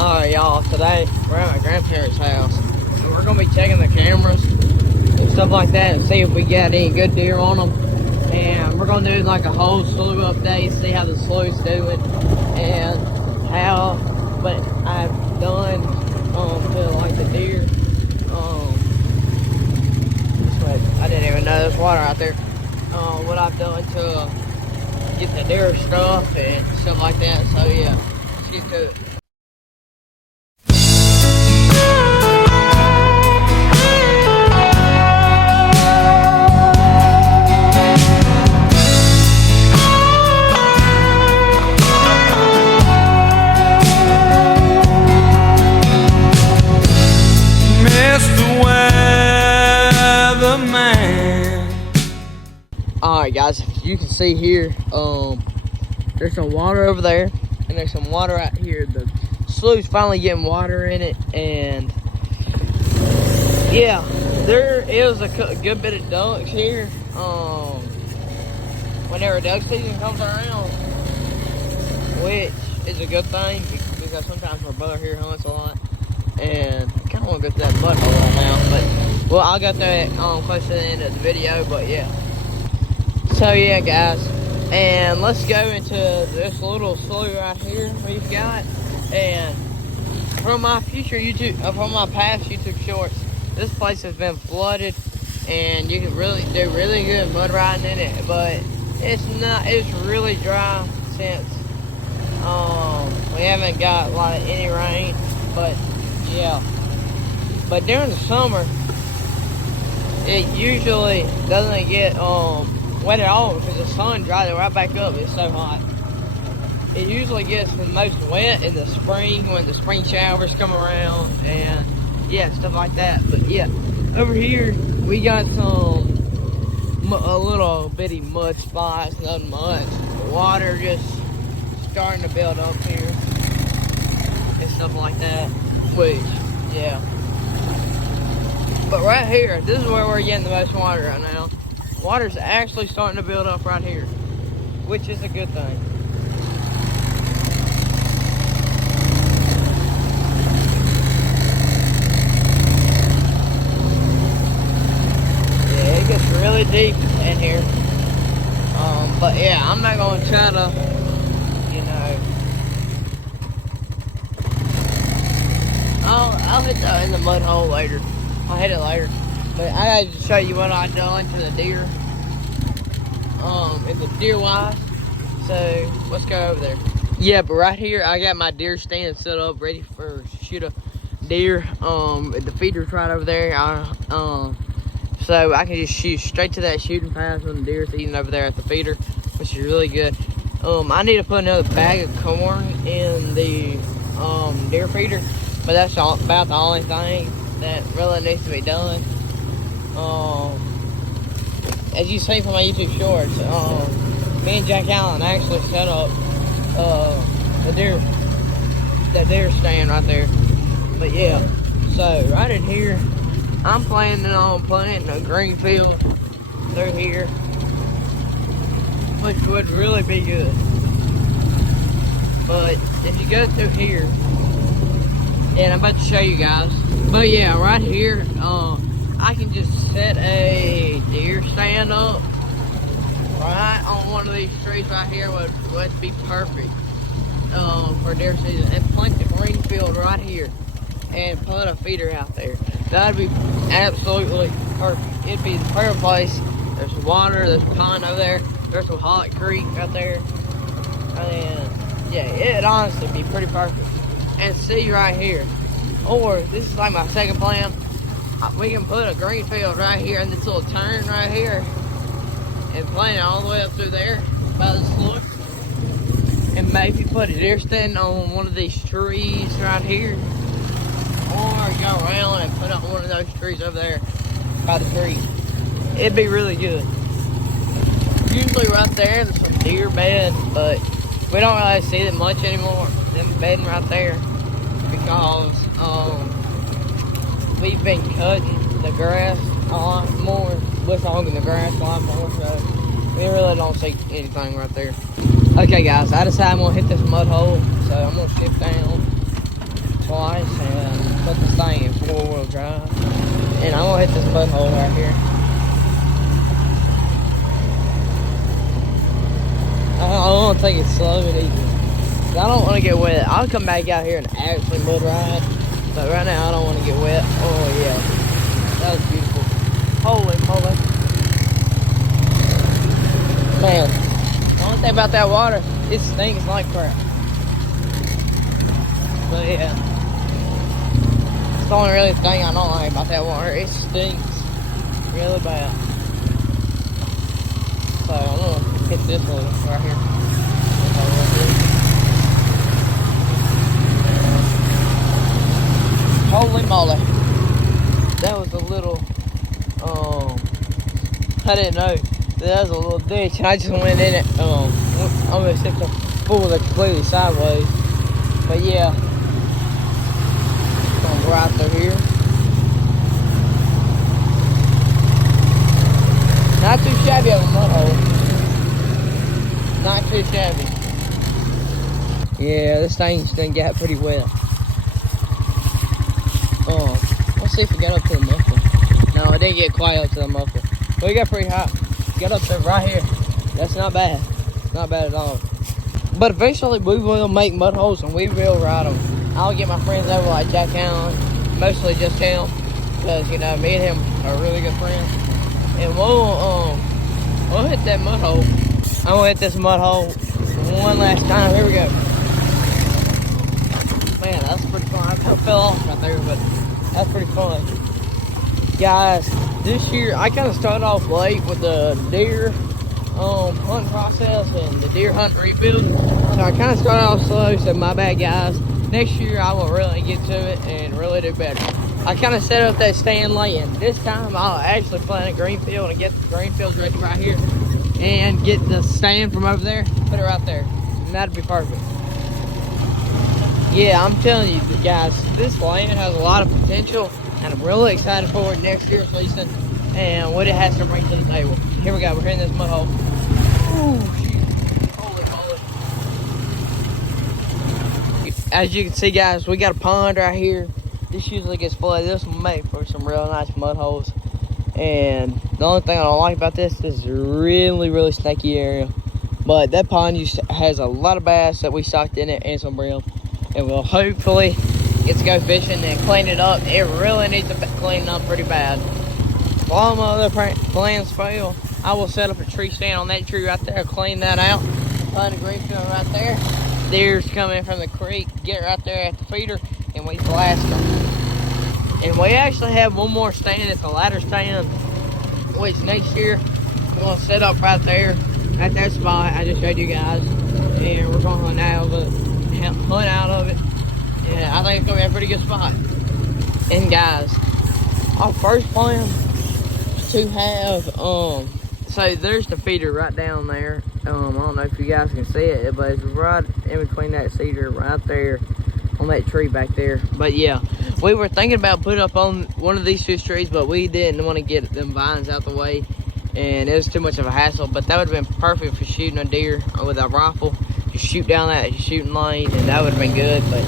Alright, y'all, today we're at my grandparents' house. And we're going to be checking the cameras and stuff like that and see if we got any good deer on them. And we're going to do like a whole slew update, see how the slew's doing and how what I've done to like the deer. I didn't even know there's water out there. What I've done to get the deer stuff and stuff like that. So yeah, let's get to it. Alright guys, if you can see here, there's some water over there, and there's some water out here. The slew's finally getting water in it, and yeah, there is a good bit of ducks here. Whenever duck season comes around, which is a good thing, because sometimes my brother here hunts a lot, and I kind of want to go through that mud hole right now, but well, I'll go through it close to the end of the video, but yeah. So yeah guys, and let's go into this little slough right here we've got. And from my from my past YouTube shorts, this place has been flooded, and you can really do really good mud riding in it. But it's really dry since we haven't got like any rain. But yeah, but during the summer, it usually doesn't get wet at all because the sun dries it right back up. It's so hot. It usually gets the most wet in the spring when the spring showers come around and yeah, stuff like that. But yeah, over here we got a little bitty mud spots, nothing much. The water just starting to build up here and stuff like that, which yeah. But right here, this is where we're getting the most water right now. Water's actually starting to build up right here, which is a good thing. Yeah, it gets really deep in here. But yeah, I'm not gonna try to, you know, I'll hit that in the mud hole later. I'll hit it later. But I gotta show you what I've done to the deer, in the deer wise. So let's go over there. Yeah, but right here I got my deer stand set up, ready for shoot a deer. The feeder's right over there. So I can just shoot straight to that shooting pass when the deer's eating over there at the feeder, which is really good. I need to put another bag of corn in the deer feeder, but that's about the only thing that really needs to be done. As you see from my YouTube shorts, me and Jack Allen actually set up the deer stand right there. But yeah, so right in here, I'm planning on planting a green field through here, which would really be good. But if you go through here, and I'm about to show you guys. But yeah, right here, I can just set a deer stand up right on one of these trees right here. Would be perfect for deer season, and plant the green field right here and put a feeder out there. That'd be absolutely perfect. It'd be the perfect place. There's water, there's a pond over there, there's a hot creek right there, and yeah, it'd honestly be pretty perfect. And see right here, or this is like my second plan. We can put a green field right here in this little turn right here and plant it all the way up through there by the slough. And maybe put a deer stand on one of these trees right here. Or go around and put up one of those trees over there by the creek. It'd be really good. Usually right there's some deer bed, but we don't really see them much anymore. Them bedding right there because we've been cutting the grass a lot more, bush hogging the grass a lot more, so we really don't see anything right there. Okay guys, I decided I'm gonna hit this mud hole, so I'm gonna shift down put this thing in 4-wheel drive. And I'm gonna hit this mud hole right here. I want to take it slow and easy. I don't want to get wet. I'll come back out here and actually mud ride. But right now I don't want to get wet. Oh yeah. That was beautiful. Holy moly. Man, the only thing about that water, it stinks like crap. But yeah. It's the only really thing I don't like about that water. It stinks really bad. So I'm gonna hit this one right here. Holy moly. That was a little, I didn't know. That was a little ditch and I just went in it, almost hit the pool completely sideways. But yeah, gonna go out through here. Not too shabby of a mud hole. Not too shabby. Yeah, this thing's gonna get pretty wet. Let's see if we got up to the muffler. No, it didn't get quite up to the muffler. But we got pretty high. Got up there right here. That's not bad. Not bad at all. But eventually we will make mud holes and we will ride them. I'll get my friends over like Jack Allen. Mostly just him. Because, you know, me and him are really good friends. And we'll hit that mud hole. I'm gonna hit this mud hole one last time. Here we go. Man, that's pretty fun. I kind of fell off right there, but that's pretty fun. Guys, this year I kind of started off late with the deer hunting process and the deer hunt rebuild. So I kind of started off slow, so my bad, guys. Next year I will really get to it and really do better. I kind of set up that stand late, and this time I'll actually plant a green field and get the green fields ready right here and get the stand from over there, put it right there, and that'd be perfect. Yeah, I'm telling you guys, this land has a lot of potential, and I'm really excited for it next year's leasing and what it has to bring to the table. Here we go, we're hitting this mud hole. Ooh, shoot. Holy moly. As you can see, guys, we got a pond right here. This usually gets flooded. This will make for some real nice mud holes. And the only thing I don't like about this is a really, really snaky area. But that pond has a lot of bass that we stocked in it and some brim. And we'll hopefully get to go fishing and clean it up. It really needs to clean up pretty bad. If all my other plans fail, I will set up a tree stand on that tree right there, clean that out, find a green field right there. Deer's coming from the creek, get right there at the feeder, and we blast them. And we actually have one more stand. It's a ladder stand, which next year we're gonna set up right there at that spot I just showed you guys, and we're gonna hunt out of it. Yeah, I think it's gonna be a pretty good spot. And guys, our first plan to have so there's the feeder right down there. I don't know if you guys can see it, but it's right in between that cedar right there on that tree back there. But yeah, we were thinking about putting up on one of these fish trees, but we didn't want to get them vines out the way, and it was too much of a hassle. But that would have been perfect for shooting a deer with a rifle. Just shoot down that shooting lane, and that would have been good. But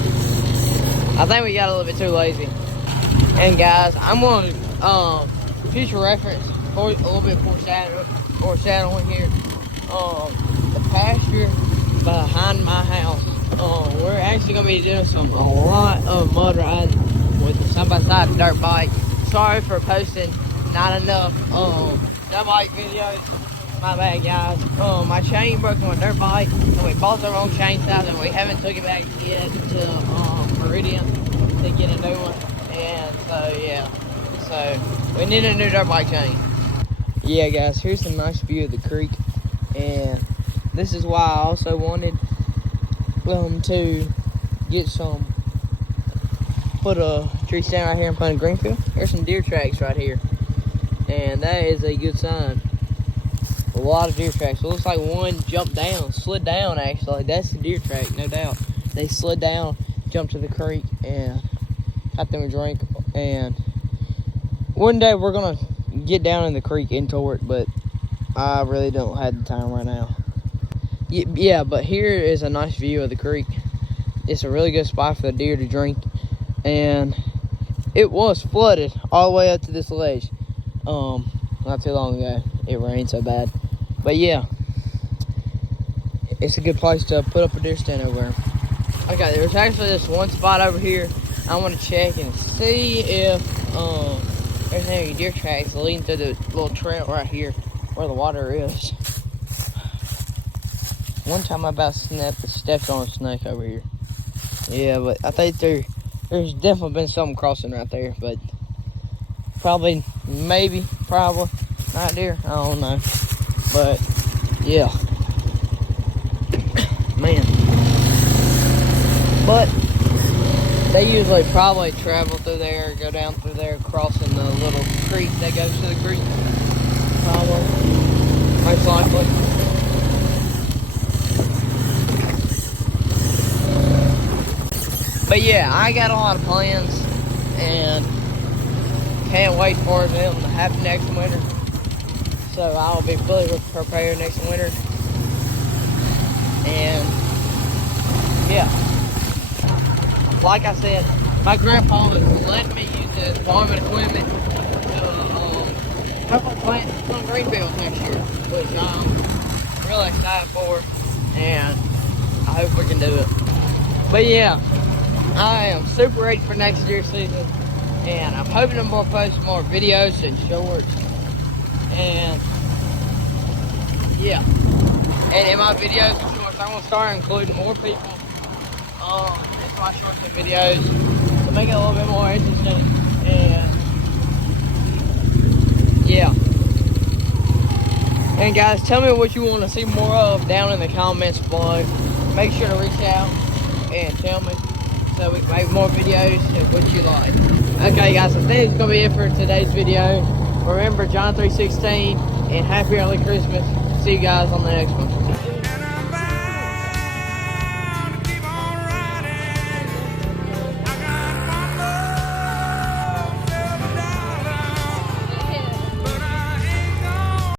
I think we got a little bit too lazy. And guys, I'm going to future reference, a little bit foreshadowing here. The pasture behind my house. We're actually gonna be doing a lot of mud riding with the side-by-side dirt bike. Sorry for posting not enough dirt bike videos. My bad, guys. My chain broke on a dirt bike, and we bought the wrong chain size, and we haven't took it back yet to Meridian to get a new one. And so yeah, so we need a new dirt bike chain. Yeah, guys, here's a nice view of the creek, and this is why I also wanted to get put a tree stand right here in front of Greenfield. There's some deer tracks right here, and that is a good sign. A lot of deer tracks. It looks like one slid down actually. That's the deer track, no doubt. They slid down, jumped to the creek, and got them a drink. And one day we're gonna get down in the creek into it, but I really don't have the time right now. Yeah, but here is a nice view of the creek. It's a really good spot for the deer to drink, and it was flooded all the way up to this ledge. Not too long ago. It rained so bad. But yeah, it's a good place to put up a deer stand over there. Okay, there's actually this one spot over here I want to check and see if there's any deer tracks leading to the little trail right here where the water is. One time I about stepped on a snake over here. Yeah, but I think there's definitely been something crossing right there, but probably not deer. I don't know. But yeah. Man. But they usually probably travel through there, go down through there, crossing the little creek that goes to the creek. Probably. Most likely. But yeah, I got a lot of plans and can't wait for them to happen next winter. So I'll be fully prepared next winter. And yeah, like I said, my grandpa was letting me use this farming equipment to help us plant some green fields next year, which I'm really excited for, and I hope we can do it. But yeah, I am super ready for next year's season, and I'm hoping to post more videos and shorts, and yeah. And in my videos and shorts, I'm gonna start including more people into my shorts and videos to make it a little bit more interesting. And yeah. And guys, tell me what you want to see more of down in the comments below. Make sure to reach out and tell me so we can make more videos of what you like. Okay guys, so that's gonna be it for today's video. Remember John 3:16 and happy early Christmas. See you guys on the next one.